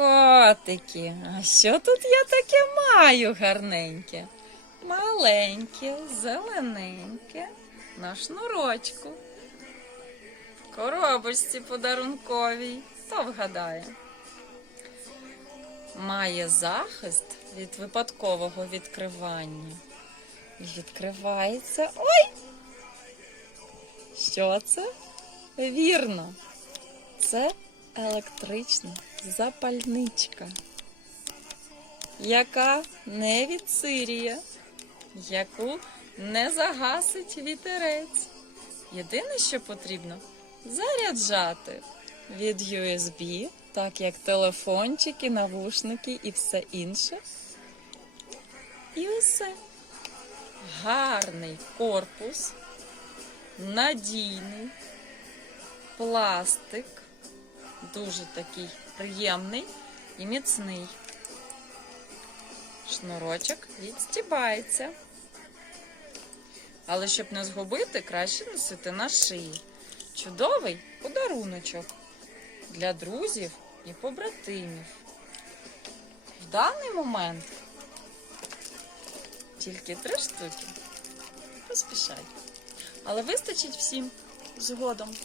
Котики, а що тут я таке маю гарненьке? Маленьке, зелененьке, на шнурочку. Коробочці подарунковій. Хто вгадає? Має захист від випадкового відкривання. І Відкривається. Ой! Що це? Вірно. Це електрична запальничка, яка не відсиріє, яку не загасить вітерець. Єдине, що потрібно заряджати від USB, так як телефончики, навушники і все інше. І усе. Гарний корпус, надійний, пластик, дуже такий приємний і міцний. Шнурочок відстібається. Але щоб не згубити, краще носити на шиї. Чудовий подаруночок для друзів і побратимів. В даний момент тільки три штуки. Поспішай. Але вистачить всім згодом.